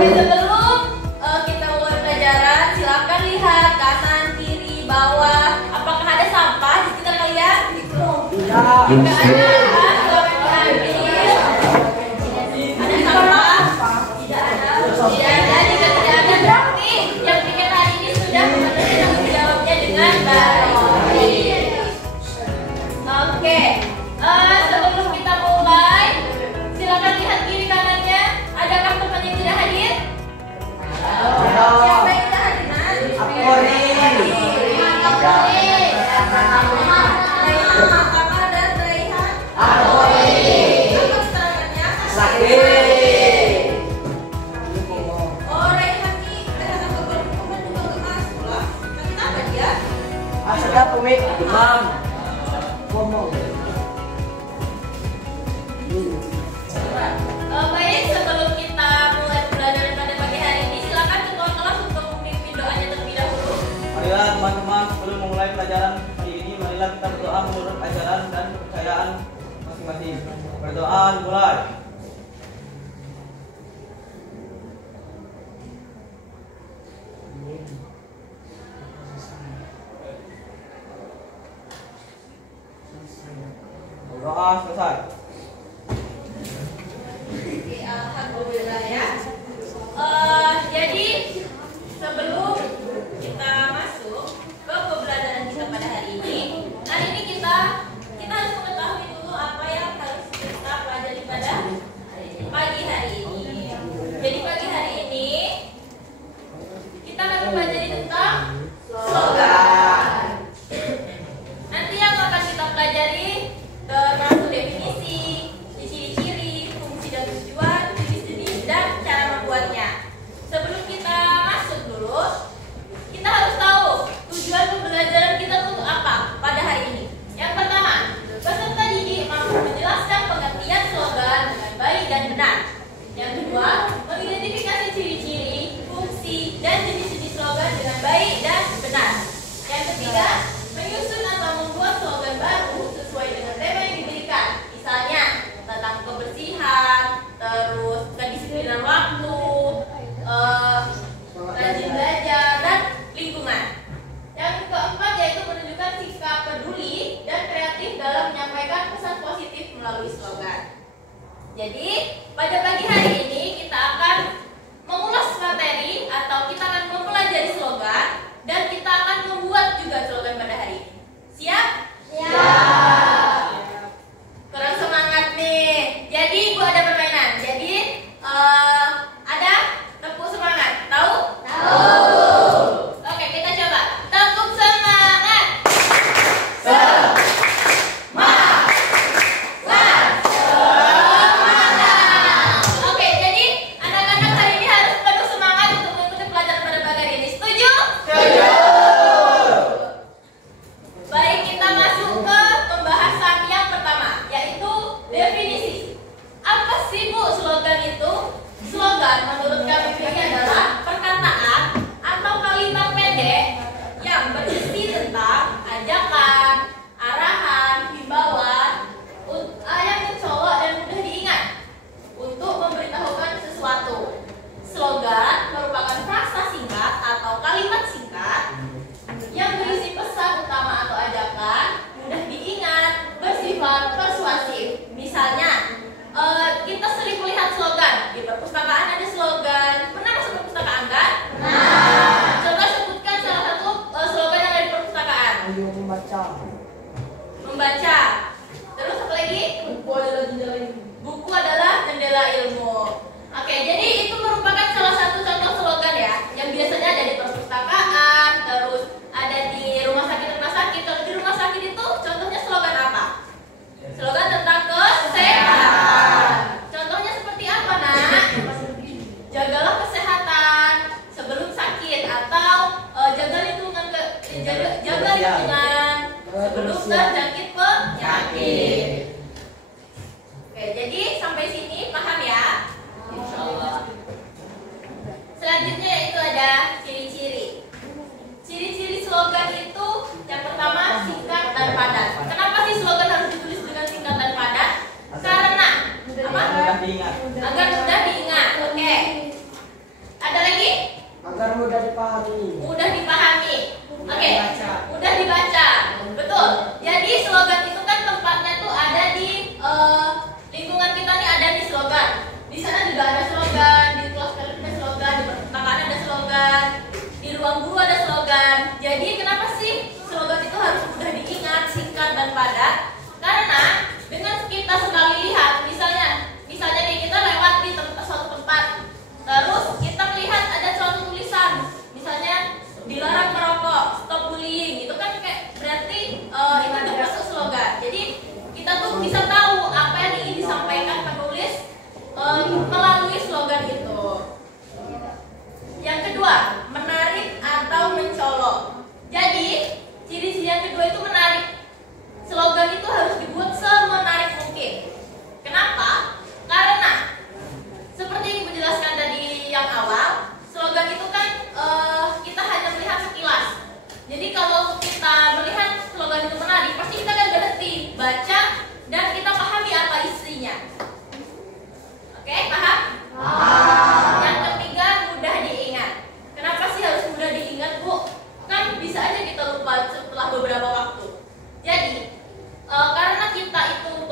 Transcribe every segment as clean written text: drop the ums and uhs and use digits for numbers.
Oke, sebelum kita mulai pelajaran, silakan lihat kanan, kiri, bawah. Apakah ada sampah di sekitar kalian? Tidak. Jika ada, silakan diambil. Ada sampah? Tidak ada. Tidak ada. Jika tidak ada, berarti yang pikir hari ini sudah memenuhi tanggung jawabnya dengan baik. Oke. Sebelum kita mulai, silakan lihat kiri kanannya. Adakah teman yang tidak hadir? Siapa yang tidak hadir? Mama dan Raihan. Apa keterangannya? Sakit. Oh, Raihan nih karena keberuntungan juga ke masuk lah. Kenapa dia? Asal pemik demam. Baik, sebelum kita mulai pelajaran pada pagi hari ini, silakan ketua kelas untuk memimpin doanya terlebih dahulu. Marilah teman-teman, sebelum memulai pelajaran hari ini, marilah kita berdoa menurut ajaran dan kepercayaan masing-masing. Berdoa dimulai. Berdoa selesai. Oke, alhamdulillah ya. Jadi sebelum kita masuk ke pembelajaran kita pada hari ini kita harus mengetahui dulu apa yang harus kita pelajari pada pagi hari ini. Jadi pagi hari ini kita akan mempelajari tentang slogan. Nanti yang akan kita pelajari termasuk definisi, ciri-ciri, fungsi dan tujuan, jenis-jenis dan cara membuatnya. Sebelum kita masuk dulu, kita harus tahu tujuan pembelajaran kita untuk apa pada hari ini. Yang pertama, peserta didik mampu menjelaskan pengertian slogan dengan baik dan benar. Yang kedua, mengidentifikasi ciri-ciri, fungsi, dan jenis-jenis slogan dengan baik dan benar. Yang ketiga, menyusun atau membuat slogan baru sesuai dengan tema yang diberikan. Misalnya tentang kebersihan, terus kedisiplinan waktu, rajin belajar, dan lingkungan. Yang keempat yaitu menunjukkan sikap peduli dan kreatif dalam menyampaikan pesan positif melalui slogan. Jadi pada pagi hari ini kita akan mengulas materi atau kita akan mempelajari slogan dan kita akan membuat juga slogan pada hari ini. Siap? Siap. Kurang semangat nih. Jadi Ibu ada permainan. Jadi ada tepuk semangat. Tahu? Tahu. Oke, kita coba. Tepuk semangat. Oke, jadi anak-anak hari ini harus penuh semangat untuk mengikuti pelajaran pada pagi hari ini. Setuju? Setuju. Baik, kita masuk ke pembahasan yang pertama, yaitu definisi. Apa sih Bu slogan itu? Slogan menurut kami ini adalah perkataan atau kalimat pendek yang berisi tentang ajakan, arahan, himbauan yang mencolok dan mudah diingat untuk memberitahukan sesuatu. Slogan merupakan frasa singkat atau kalimat singkat yang berisi pesan utama atau ajakan, mudah diingat, bersifat persuasif. Misalnya, kita sering melihat slogan di perpustakaan, ada slogan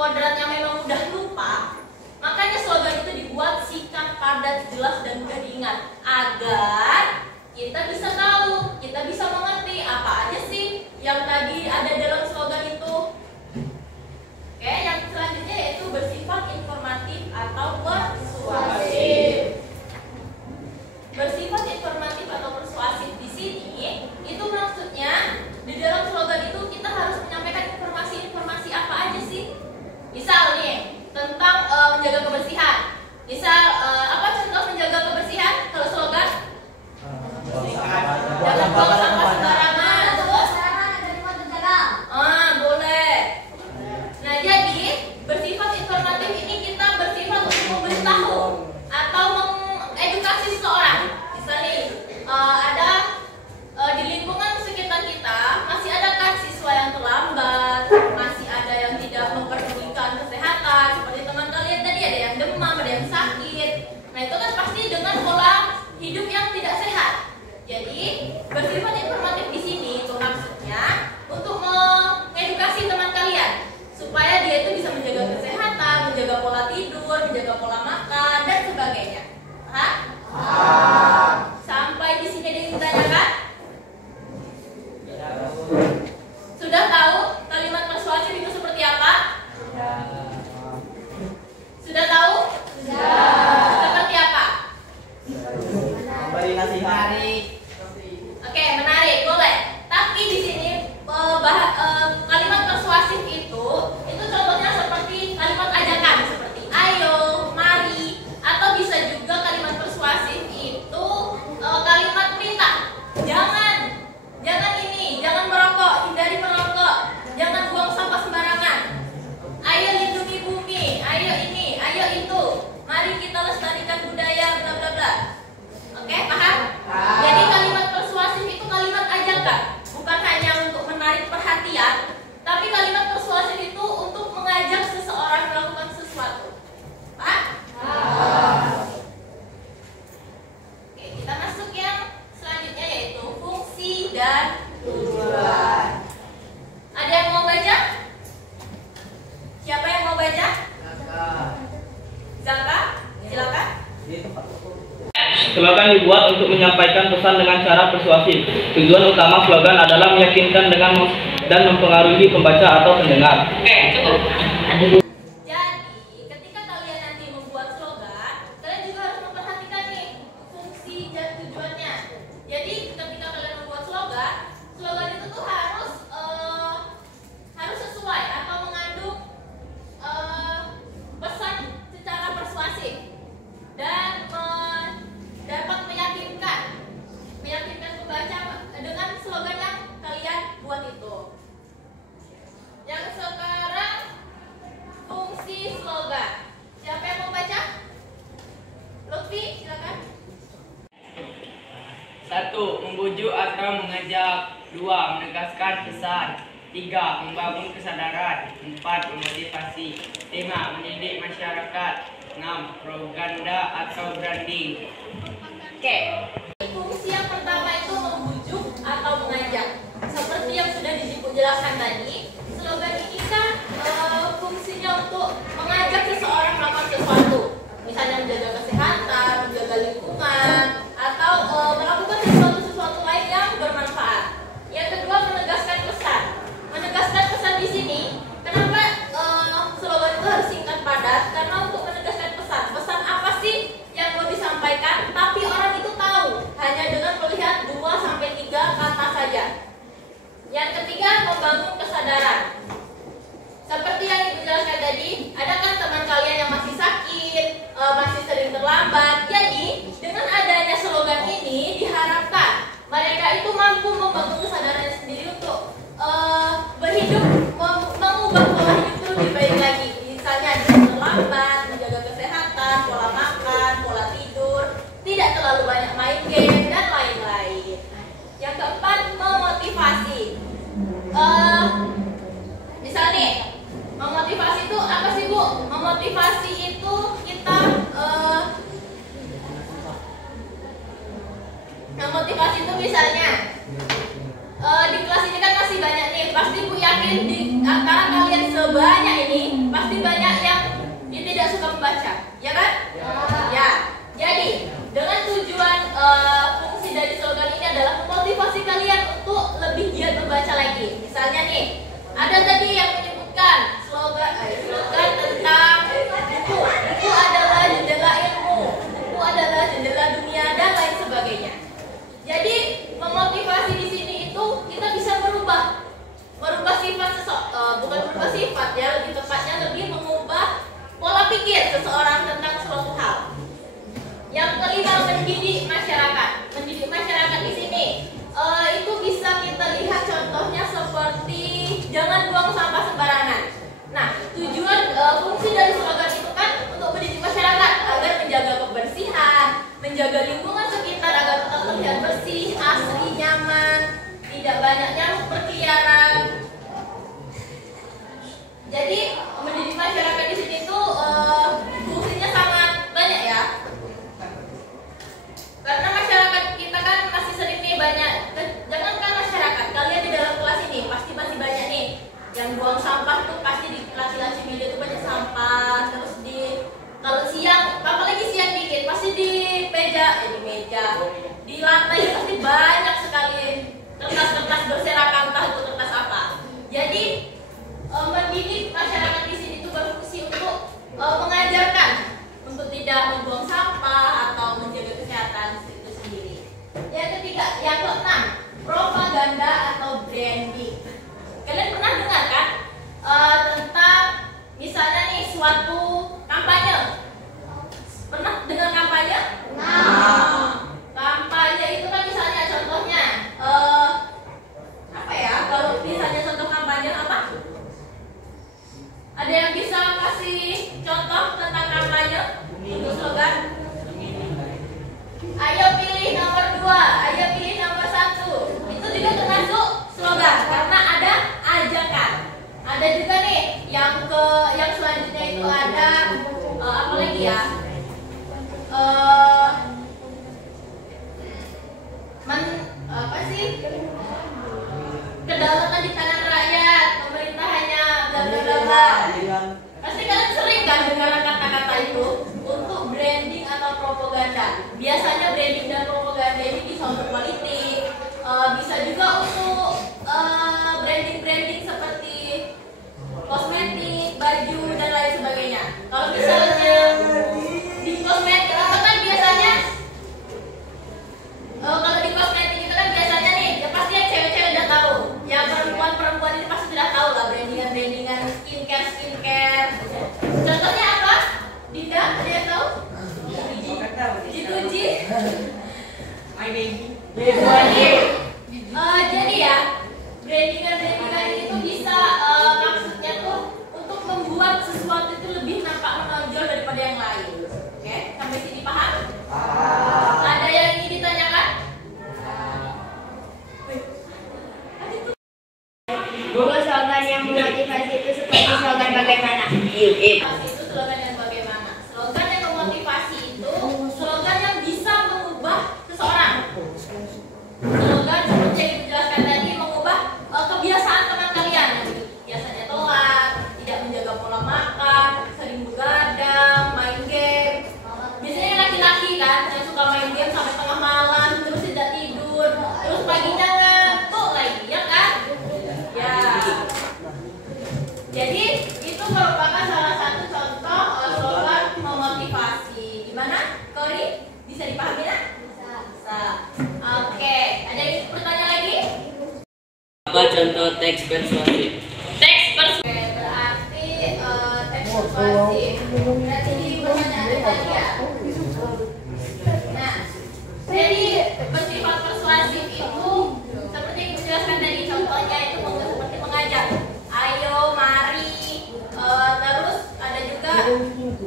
kodratnya memang udah lupa, makanya slogan itu dibuat singkat, padat, jelas, dan mudah diingat agar kita bisa tahu, kita bisa mengerti apa aja sih yang tadi ada dalam slogan itu. Oke, yang selanjutnya yaitu bersifat informatif atau persuasif. Bersifat informatif atau persuasif di sini itu maksudnya di dalam slogan itu kita harus menyampaikan informasi-informasi apa aja sih. Misal nih tentang menjaga kebersihan. Misal apa contoh menjaga kebersihan kalau slogan? Jangan buang sampah sembarangan. Terus? Boleh. Nah, jadi bersifat informatif ini kita bersifat untuk memberitahu atau mengedukasi seseorang. Misalnya ada di lingkungan sekitar kita masih ada kan siswa yang terlambat, masih ada yang tidak memperdulikan kesehatan, seperti teman kalian tadi ada yang demam, ada yang sakit. Nah, itu kan pasti dengan pola hidup yang tidak sehat. Jadi bersifat informatif di sini itu maksudnya untuk mengedukasi teman kalian supaya dia itu bisa menjaga kesehatan, menjaga pola tidur, menjaga pola makan dan sebagainya. Sampai di sini ada yang ditanyakan? Sudah tahu kalimat persuasif itu seperti apa? Sudah tahu? Seperti apa? Memberi nasihat. Oke, menarik, boleh. Tapi di sini kalimat persuasif itu contohnya seperti kalimat ajakan seperti ayo, mari, atau bisa juga kalimat persuasif itu kalimat perintah. Jangan ini, jangan merokok, hindari merokok, jangan buang sampah sembarangan. Ayo lindungi bumi, ayo ini, ayo itu. Mari kita lestarikan budaya bla bla bla. Oke, paham? Jadi kalimat persuasif itu kalimat ajakan, bukan hanya untuk menarik perhatian, tapi kalimat persuasif itu untuk mengajak seseorang melakukan sesuatu. Paham? Oke, kita masuk yang selanjutnya yaitu fungsi dan tujuan. Ada yang mau baca? Siapa yang mau baca? Zaka, silakan. Slogan dibuat untuk menyampaikan pesan dengan cara persuasif. Tujuan utama slogan adalah meyakinkan dan mempengaruhi pembaca atau pendengar. Oke, cukup. Jadi, ketika kalian nanti membuat slogan, kalian juga harus memperhatikan nih fungsi dan tujuannya. Jadi, ketika kalian membuat slogan itu tuh harus sesuai atau mengandung pesan secara persuasif dan dapat meyakinkan pembaca dengan slogan yang kalian buat itu. Yang sekarang fungsi slogan. Siapa yang mau baca? Lutfi, silakan. 1. Membujuk atau mengajak. 2. Menegaskan pesan. 3. Membangun kesadaran. 4. Memotivasi. 5. Mendidik masyarakat. 6. Propaganda atau branding. Oke. Fungsi yang pertama itu membujuk atau mengajak. Seperti yang sudah dijelaskan tadi, slogan ini kan fungsinya untuk mengajak seseorang melakukan sesuatu. Misalnya menjaga kesehatan, menjaga lingkungan, atau melakukan sesuatu lain yang bermanfaat. Yang kedua, menegaskan pesan. Menegaskan pesan di sini, kenapa slogan itu harus singkat padat? Karena untuk menegaskan pesan. Pesan apa sih yang mau disampaikan? Tapi orang itu tahu hanya dengan melihat 2-3 kata saja. Yang ketiga, membangun kesadaran. Seperti yang Ibu jelaskan tadi, ada kan teman kalian yang masih sakit, masih sering terlambat. Jadi, dengan adanya slogan ini diharapkan mereka itu mampu membangun kesadarannya sendiri untuk berhidup, mengubah pola hidup itu lebih baik lagi. Misalnya tidak terlambat, menjaga kesehatan, pola makan, pola tidur, tidak terlalu banyak main game dan lain-lain. Yang keempat, memotivasi. Misalnya, memotivasi itu apa sih, Bu? Memotivasi itu kita memotivasi itu misalnya di kelas ini kan masih banyak nih. Pasti Bu yakin di antara kalian sebanyak ini pasti membaca, ya kan? Ya. Jadi dengan tujuan fungsi dari slogan ini adalah memotivasi kalian untuk lebih giat membaca lagi. Misalnya nih, ada tadi yang menyebutkan slogan tentang buku. Buku adalah jendela ilmu, buku adalah jendela dunia dan lain sebagainya. Jadi memotivasi di sini itu kita bisa merubah sifat bukan merubah sifat ya, lebih tepatnya lebih mengubah pola pikir seseorang tentang suatu hal. Yang kelima, mendidik masyarakat. Mendidik masyarakat di sini itu bisa kita lihat contohnya seperti jangan buang sampah sembarangan. Nah, tujuan fungsi dari slogan itu kan untuk mendidik masyarakat agar menjaga kebersihan, menjaga lingkungan sekitar agar tetap terlihat bersih, asri, nyaman, tidak banyak nyamuk berkeliaran. Jadi mendidik masyarakat di sini tuh fungsinya sangat banyak ya. Karena masyarakat kita kan masih sering nih banyak, jangankan masyarakat, kalian di dalam kelas ini pasti masih banyak nih yang buang sampah tuh pasti di laci-laci meja tuh banyak sampah. Terus kalau siang, apalagi siang dikit, pasti di meja, di lantai pasti banyak sekali kertas-kertas berserakan, entah itu kertas apa. Jadi mendidik masyarakat di sini tuh berfungsi untuk mengajarkan untuk tidak membuang sampah atau menjaga kesehatan itu sendiri. Yang ketiga, yang keenam, propaganda atau branding. Kalian pernah dengar kan tentang misalnya nih suatu kampanye? Pernah dengar kampanye? Kampanye itu kan misalnya contohnya apa ya? Kalau misalnya contoh kampanye apa? Ada yang bisa kasih contoh tentang kampanye untuk slogan? Ayo pilih nomor 2, ayo pilih nomor 1. Itu juga termasuk slogan karena ada ajakan. Ada juga nih yang selanjutnya itu ada apa lagi ya? Apa sih? Kedaulatan di tangan rakyat, pemerintahannya bla bla bla bla. Pasti kalian sering kan dengar kata-kata itu untuk branding atau propaganda. Biasanya branding dan propaganda ini bisa untuk politik, bisa juga untuk branding seperti kosmetik, baju dan lain sebagainya. Kalau misalnya di kosmetik itu kan biasanya kalau di kosmetik itu kan biasanya nih, ya pasti yang cewek-cewek udah tahu. Yang perempuan ini pasti sudah tahu lah brandingan skincare. Contohnya apa? Dinda, ada yang tahu? G2G. My baby. Jadi ya, brandingan ini tuh bisa maksudnya tuh untuk membuat sesuatu itu lebih nampak menonjol daripada yang lain. Oke, sampai sini paham? Ada yang ingin ditanyakan? Slogan yang memotivasi itu seperti slogan bagaimana? Itu slogan yang bagaimana? Slogan yang memotivasi itu slogan yang bisa mengubah seseorang. Slogan seperti yang dijelaskan tadi mengubah kebiasaan teman kalian yang biasanya telat, tidak menjaga pola makan, sering begadang, main game. Biasanya laki-laki kan yang suka main game sampai tengah malam terus tidak tidur, terus paginya ngantuk lagi, ya kan? Ya. Jadi itu merupakan salah satu contoh slogan memotivasi. Gimana, Kori? Bisa dipahami ya? Bisa. Oke, ada yang bertanya lagi? Apa contoh teks persuasif? Teks persuasif. Oke, berarti teks persuasif. Berarti di pertanyaan tadi ya. Nah, jadi bersifat persuasif itu seperti yang dijelaskan tadi, contohnya itu seperti mengajak. Ayo, mari. Terus ada juga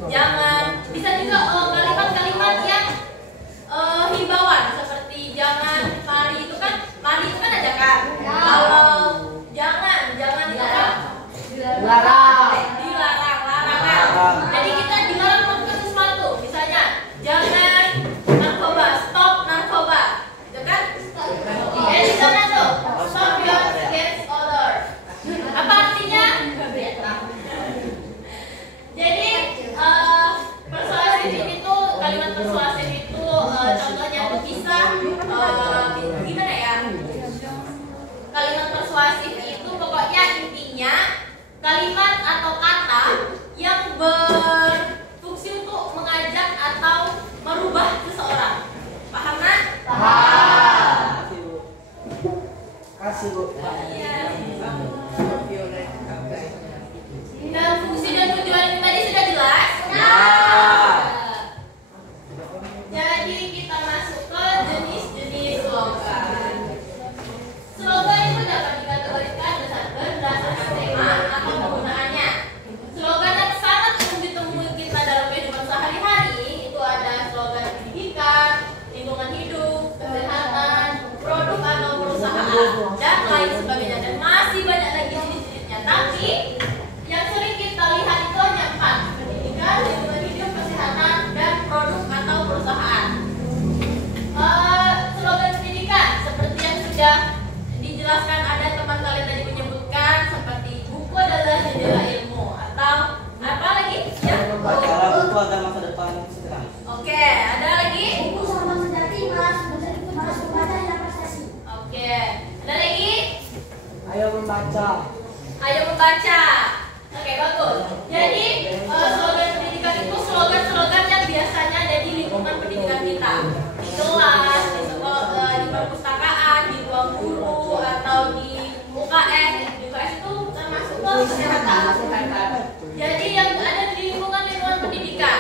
jangan. Bisa juga kalimat-kalimat yang himbauan seperti jangan, mari itu kan ajakan. Kalau jangan itu apa? Dilarang, larangan. Jadi kita dilarang melakukan sesuatu. Misalnya jangan narkoba, stop narkoba, gitu kan? Di sana tuh stop your against order. Apa artinya? Jadi berfungsi untuk mengajak atau merubah seseorang. Paham nak? Paham. Kasih Bu. Iya. Dan fungsi dan tujuan ini tadi sudah jelas? Nah. Jadi kita masuk ke jenis-jenis slogan. Slogan itu dapat dikategorikan berdasarkan tema atau penggunaannya. Slogan yang sangat umum ditemui kita dalam kehidupan sehari-hari itu ada slogan pendidikan, lingkungan hidup, kesehatan, produk atau perusahaan, dan lain sebagainya. Dan masih banyak lagi jenis-jenisnya. Tapi yang sering kita lihat itu hanya 4: pendidikan, lingkungan hidup, kesehatan, dan produk atau perusahaan. Slogan pendidikan seperti yang sudah dijelaskan, ada teman kalian tadi menyebutkan seperti buku adalah jendela ilmu, atau apa lagi? Ya. Bacalah buku agar masa depan cerah. Oke, ada lagi? Buku sama sejati malas membaca dan prestasi. Oke, ada lagi? Ayo membaca. Ayo membaca. Oke, bagus. Jadi slogan pendidikan itu slogan-slogan yang biasanya ada di lingkungan pendidikan kita, di kelas, di sekolah, di perpustakaan, di ruang guru, atau di UKS. Di UKS itu termasuk ke kesehatan. Jadi yang ada di lingkungan pendidikan.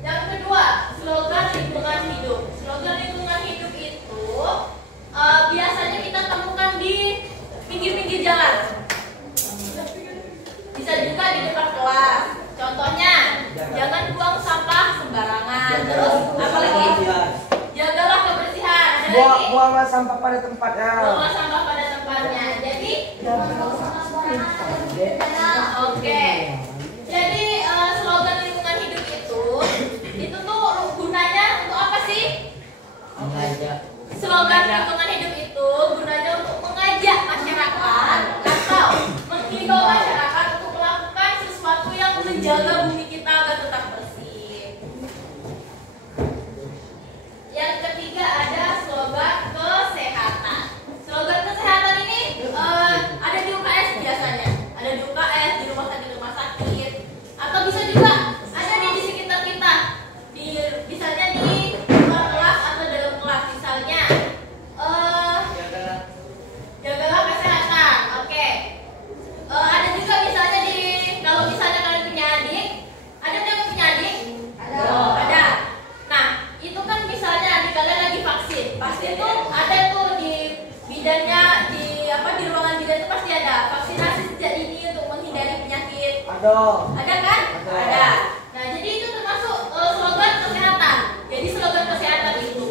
Yang kedua, slogan lingkungan hidup. Slogan lingkungan hidup itu biasanya kita temukan di pinggir-pinggir jalan. Bisa juga di depan kelas. Contohnya, jangan buang sampah sembarangan. Terus apa lagi? Jagalah kebersihan. Ada lagi? Buanglah sampah pada tempatnya. Buanglah sampah pada tempatnya. Jadi, oke. Jadi slogan lingkungan hidup itu tuh gunanya untuk apa sih? Slogan lingkungan hidup itu gunanya untuk mengajak masyarakat atau menghimbau masyarakat untuk melakukan sesuatu yang menjaga bumi kita agar tetap bersih. Yang ketiga ada slogan kesehatan. Slogan kesehatan ini ada di UKS biasanya, ada di UKS, di rumah sakit, atau bisa juga ada di sekitar kita, misalnya di luar kelas atau dalam kelas. Misalnya jagalah kesehatan. Oke. Ada juga misalnya kalau misalnya kalian punya adik, ada yang punya adik? Ada. Nah, itu kan misalnya adik kalian lagi vaksin, pasti itu ada tuh di bidannya, di ruangan bidan itu pasti ada vaksinasi sejak dini untuk menghindari penyakit. Ada kan? Ada. Nah, jadi itu termasuk slogan kesehatan. Jadi slogan kesehatan itu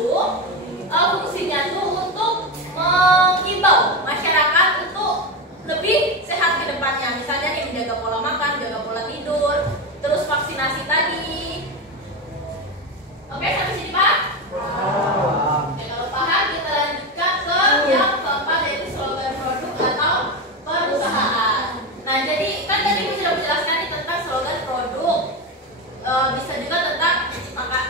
fungsinya tuh untuk mengimbau masyarakat untuk lebih sehat ke depannya. Misalnya nih, menjaga pola makan, jaga pola tidur, terus vaksinasi tadi. Oke, sampai sini Pak? Oke, kalau paham kita lanjutkan ke yang keempat, yaitu slogan produk atau perusahaan. Nah, jadi kan tadi sudah menjelaskan nih tentang slogan produk. Bisa juga tentang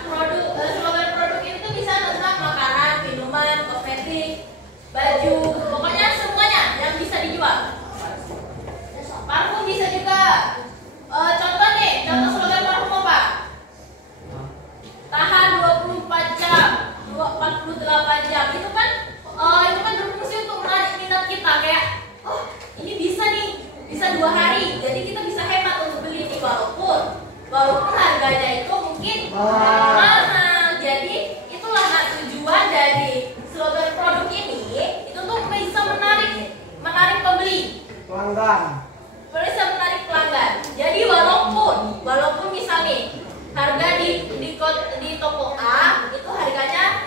produk. Slogan produk itu bisa tentang makanan, minuman, kosmetik, baju, pokoknya semuanya yang bisa dijual. Parfum bisa juga. Contoh slogan parfum apa? Tahan 24 jam, 48 jam. Itu kan berfungsi untuk menarik minat kita, kayak ini bisa nih, bisa 2 hari. Jadi kita bisa hemat untuk beli ini, walaupun harganya itu mungkin mahal. Jadi itulah tujuan dari slogan produk ini, itu tuh bisa menarik pembeli, bisa menarik pelanggan. Jadi walaupun misalnya harga di toko A itu harganya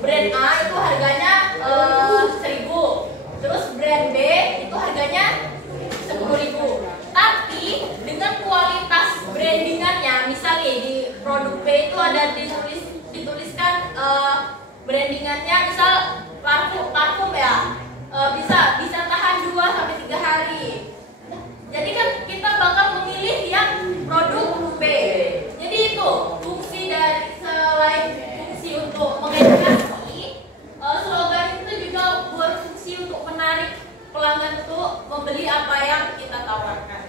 brand A itu harganya 1.000, terus brand B itu harganya 10.000. Tapi dengan kualitas brandingannya, misalnya di produk B itu ada dituliskan brandingannya, misal parfum ya, bisa tahan 2-3 hari. Jadi kan kita bakal memilih yang produk B. Jadi itu fungsi dari, selain fungsi untuk mengedukasi, slogan itu juga berfungsi untuk menarik pelanggan untuk membeli apa yang kita tawarkan.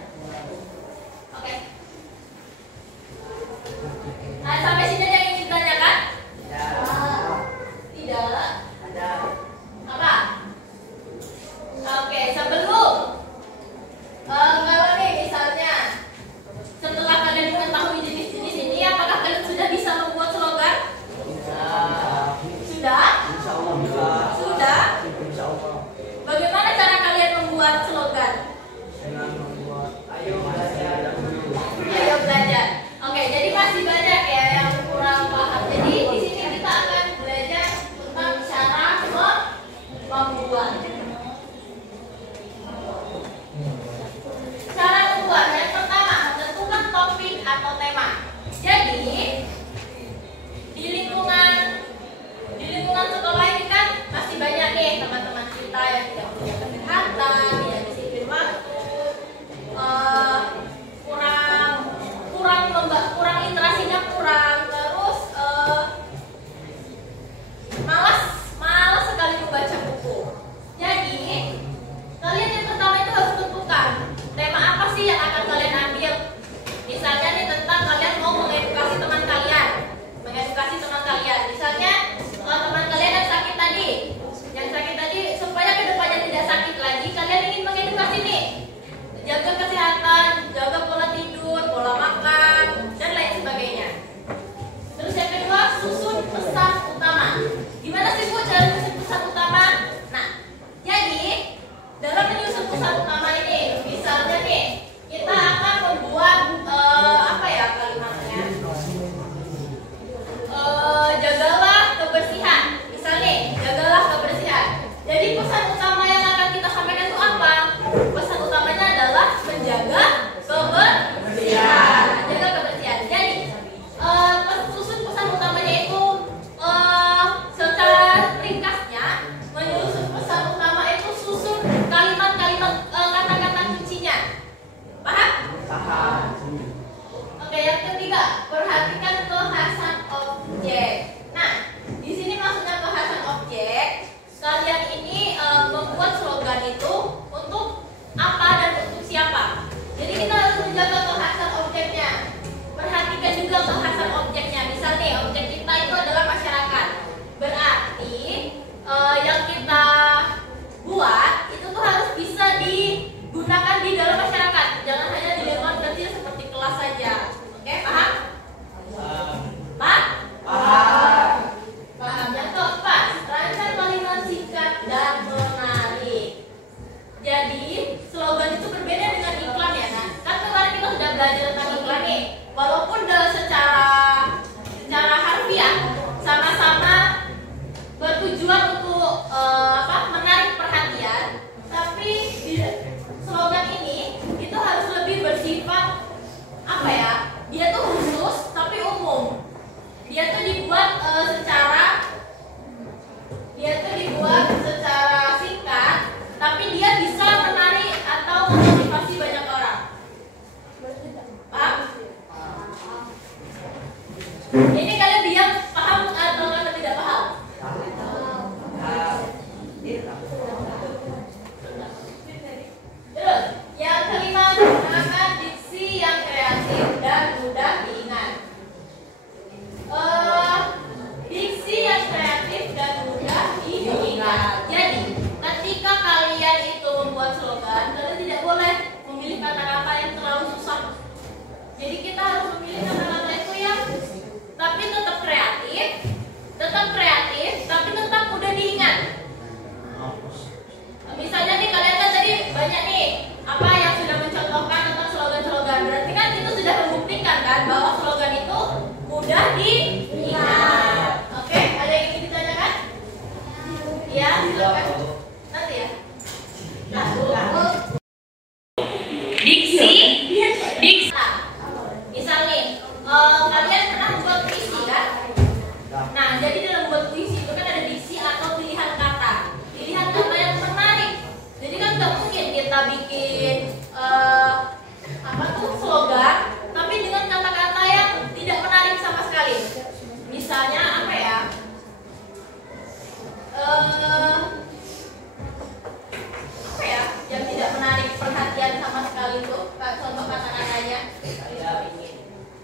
belajar tentang iklan nih, walaupun secara harfiah sama-sama bertujuan untuk menarik perhatian, tapi slogan ini itu harus lebih bersifat dia tuh khusus tapi umum. Dia tuh dibuat secara singkat, tapi dia bisa menarik atau memotivasi banyak orang. Paham? Ini kalian diam, paham atau tidak paham? Terus, yang kelima, gunakan diksi yang kreatif dan mudah diingat. Diksi yang kreatif dan mudah diingat. Jadi, ketika kalian itu membuat slogan, kalian tidak boleh memilih kata-kata yang terlalu susah. Jadi kita harus memilih kata-kata itu yang tapi tetap kreatif, tapi tetap mudah diingat. Misalnya nih kalian kan tadi banyak nih yang sudah mencontohkan tentang slogan-slogan. Berarti kan itu sudah membuktikan kan bahwa slogan itu mudah diingat. Oke, ada yang ingin ditanyakan? Ya, silakan. Nanti ya. Diksi. Misal nih, kalian pernah membuat puisi kan? Nah, jadi dalam membuat puisi itu kan ada diksi atau pilihan kata yang menarik. Jadi kan nggak mungkin kita bikin slogan, tapi dengan kata-kata yang tidak menarik sama sekali. Misalnya yang tidak menarik perhatian sama sekali itu. Contoh kata-katanya.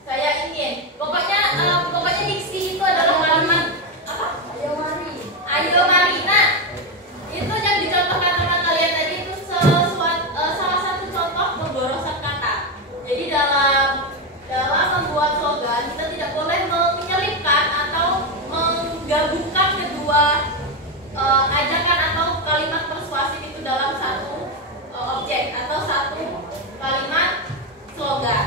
Saya ingin. Pokoknya diksi itu adalah kalimat Ayo mari. Nah, itu yang dicontohkan sama kalian tadi itu salah satu contoh pemborosan kata. Jadi dalam membuat slogan kita tidak boleh menyelipkan atau menggabungkan kedua ajakan atau kalimat persuasif itu dalam satu objek atau satu kalimat slogan.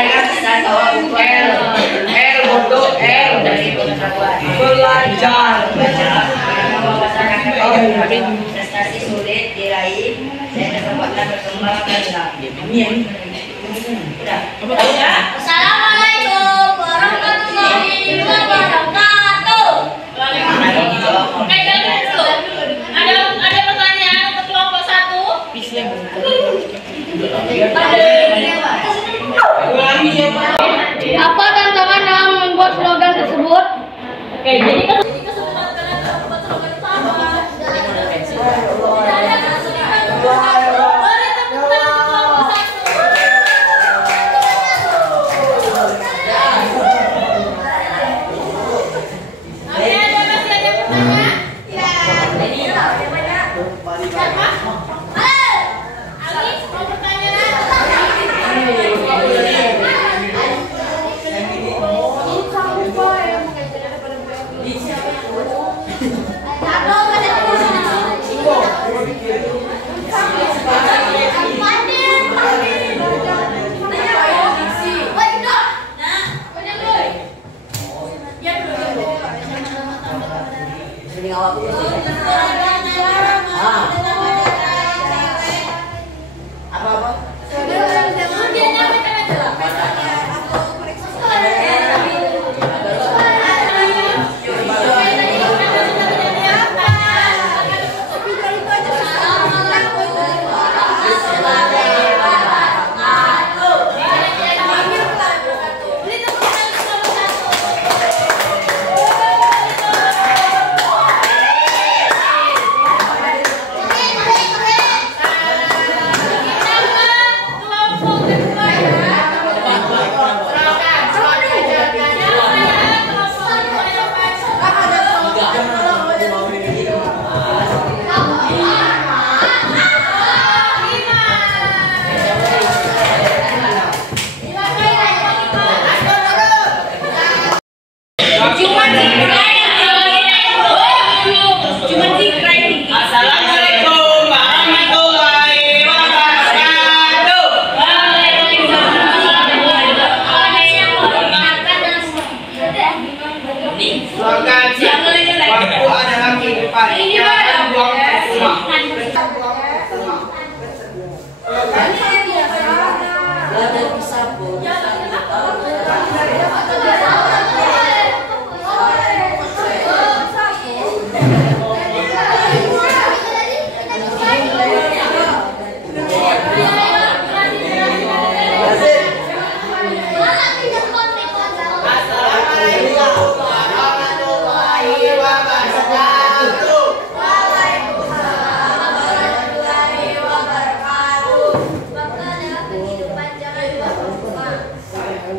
saya tahu L untuk L dari pengetahuan belajar prestasi sulit diraih dan kesempatan berkembang dan Assalamualaikum warahmatullahi wabarakatuh. Ada pertanyaan untuk kelompok 1. Apa tantangan dalam membuat slogan tersebut? Oke, jadi kesulitan kalian dalam membuat slogan itu apa? Tidak ada kesulitan. Boleh tepuk tangan kelompok 1. Masih ada pertanyaan? Siapa? Ali, mau pertanyaan?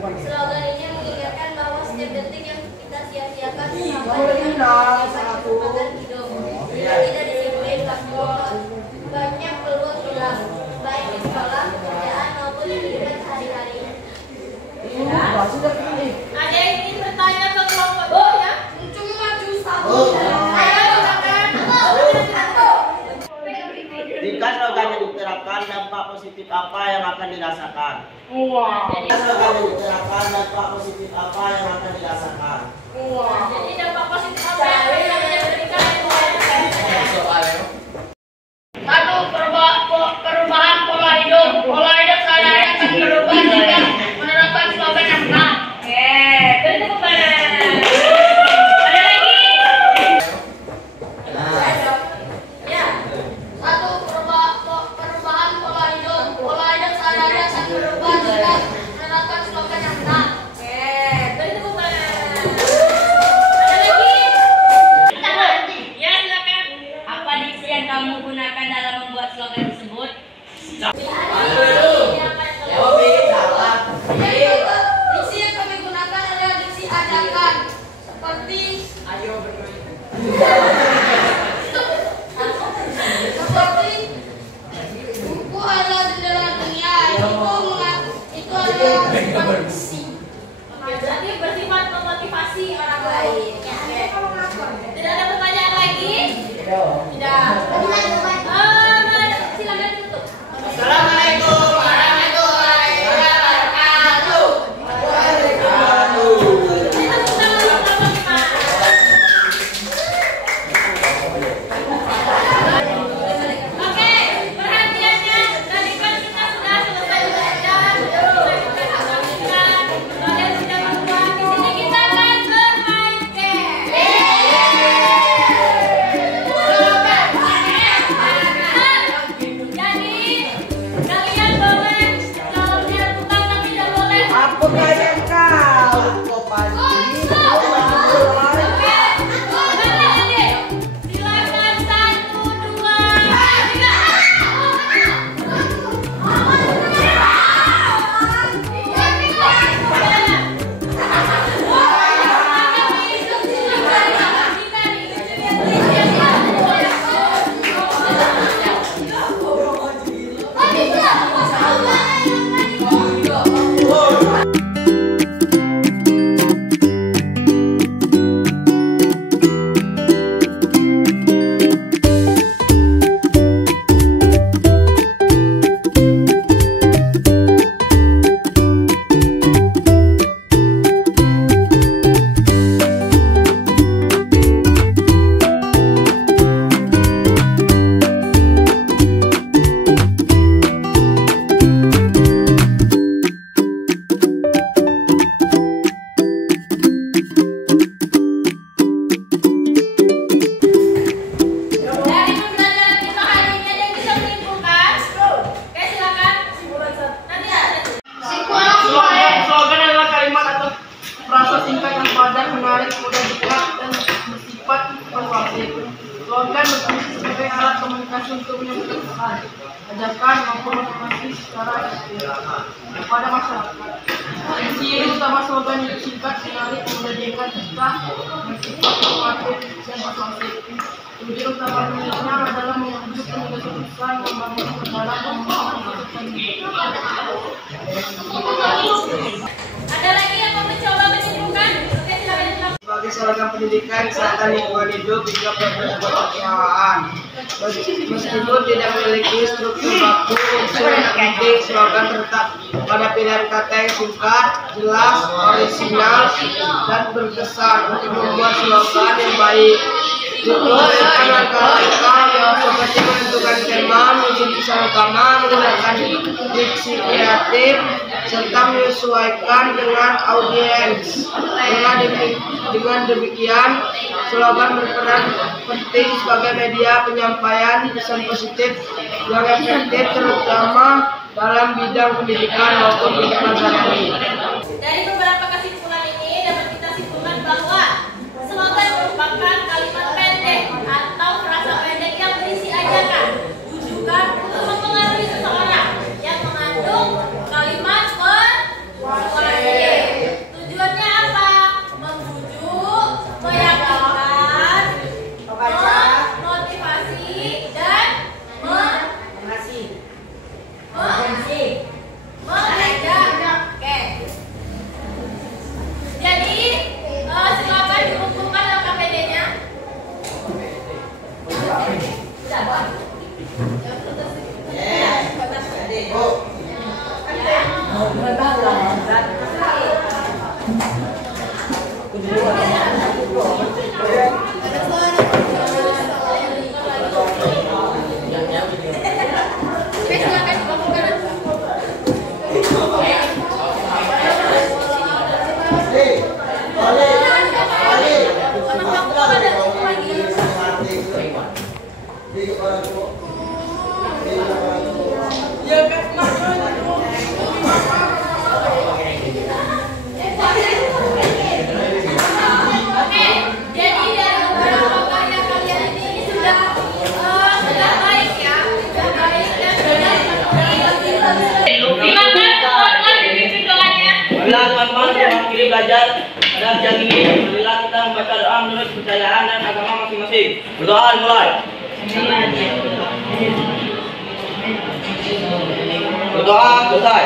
Slogan ini mengingatkan bahwa setiap detik yang kita sia-siakan kesempatan hidup. Bila tidak disiplin, banyak peluang hilang, baik di sekolah, pekerjaan maupun di kehidupan sehari-hari. Ada yang ingin bertanya ke kelompok 2 ya? Cuma satu. Ayo silakan. Jika slogan diterapkan, dampak positif apa yang akan dirasakan? Jika slogan diterapkan, dampak positif apa yang akan dirasakan? Jadi dampak positif apa yang diberikan? Satu, perubahan pola hidup. Pola hidup sadar akan berubah jika menerapkan slogan yang benar. Beri tepuk tangan. Ada lagi? Ya. Satu, perubahan pola hidup. Pola hidup sadar akan berubah jika menerapkan slogan yang benar. Beri tepuk tangan. Ada lagi? Ya, silakan. Apa diksi yang kamu gunakan dalam membuat slogan tersebut? Diksi yang kami gunakan adalah diksi ajakan, seperti buku adalah jendela dunia. Itu adalah diksi. Oke, berarti bersifat memotivasi orang lain. Tidak ada pertanyaan lagi? Tidak. Silakan tutup. Assalamualaikum warahmatullahi wabarakatuh. Aku kayak kau. Kok pagi? Silakan 1, 2, 3. menarik, mudah diingat, dan bersifat persuasif. Slogan berfungsi sebagai alat komunikasi untuk menyampaikan pesan, ajakan maupun motivasi secara istilah kepada masyarakat. Ciri utama slogan itu singkat, menarik, mudah diingat, bersifat persuasif dan persuasif. Tujuan utamanya adalah mengajukan komunikasi pesan, membangun kesadaran, Ada lagi yang mau mencoba menyimpulkan? Oke, silakan. sebagai slogan pendidikan serta lingkungan hidup hingga perusahaan. Meskipun tidak memiliki struktur baku unsur yang penting, slogan terletak pada pilihan kata yang singkat, jelas, orisinal, dan berkesan untuk membuat slogan yang baik. Dikeluarkan langkah-langkah seperti menentukan tema, menyusun pesan utama, menggunakan diksi kreatif, serta menyesuaikan dengan audiens. Dengan demikian, slogan berperan penting sebagai media penyampaian pesan positif yang efektif, terutama dalam bidang pendidikan maupun kehidupan sehari-hari. Dari beberapa kesimpulan ini dapat kita simpulkan bahwa slogan merupakan kalimat pendek atau frasa pendek yang berisi ajakan, rujukan untuk mempengaruhi seseorang yang mengandung kalimat persuasif. Tujuannya apa? Membujuk, meyakinkan, memotivasi, dan mengajak. Oke. Jadi silakan dikumpulkan dalam KPD-nya. Belajar pada siang ini, marilah kita membaca doa menurut kepercayaan dan agama masing-masing. Berdoa mulai. Berdoa selesai.